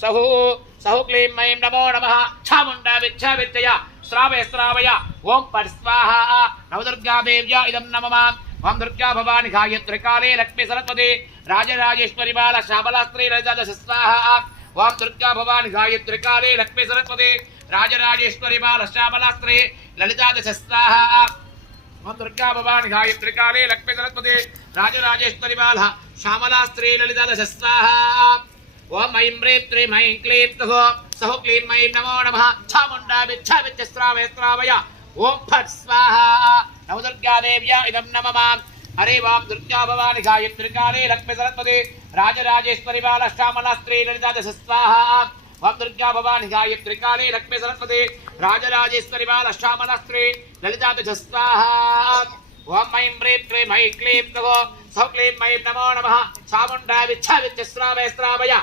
सहु सहु क्लीं मयीं नमो नमः चामुण्डा विच्छा विच्चय श्रावय श्रावय ओं पट् स्वाहा नवदुर्गा देव्या इदं नमः ओं दुर्गा भवानी गायत्री काले लक्ष्मी सरस्वती राजराजेश्वरी बाला श्यामलास्त्री ललिता दश स्वाहा ओं दुर्गा भवानी गायत्री काले लक्ष्मी सरस्वती राजराजेश्वरी बाला श्यामलास्त्री ललिता दश स्वाहा ओं दुर्गा भवानी गायत्री काले लक्ष्मी सरस्वती राजराजेश्वरी बाला श्यामलास्त्री ललिता दश स्वाहा ओम ऐं ह्रीं श्रीं ऐं क्लीं सहुः क्लीं मयीं नमो नमः चामुण्डा विच्छा विच्च श्रावय श्रावय ओं फट् स्वाहा नवदुर्गा देव्या इदं नमः हरे वां दुर्गा भवानी गायत्री काले लक्ष्मी सरस्वती राजराजेश्वरी बाला श्यामलास्त्री ललिता दश स्वाहा ओं दुर्गा भवानी गायत्री काले लक्ष्मी सरस्वती राजराजेश्वरी बाला श्यामलास्त्री ललिता दश स्वाहा ओम ऐं ह्रीं श्रीं ऐं क्लीं सहुः क्लीं मयीं नमो नमः चामुण्डा विच्छा विच्च श्रावय श्रावय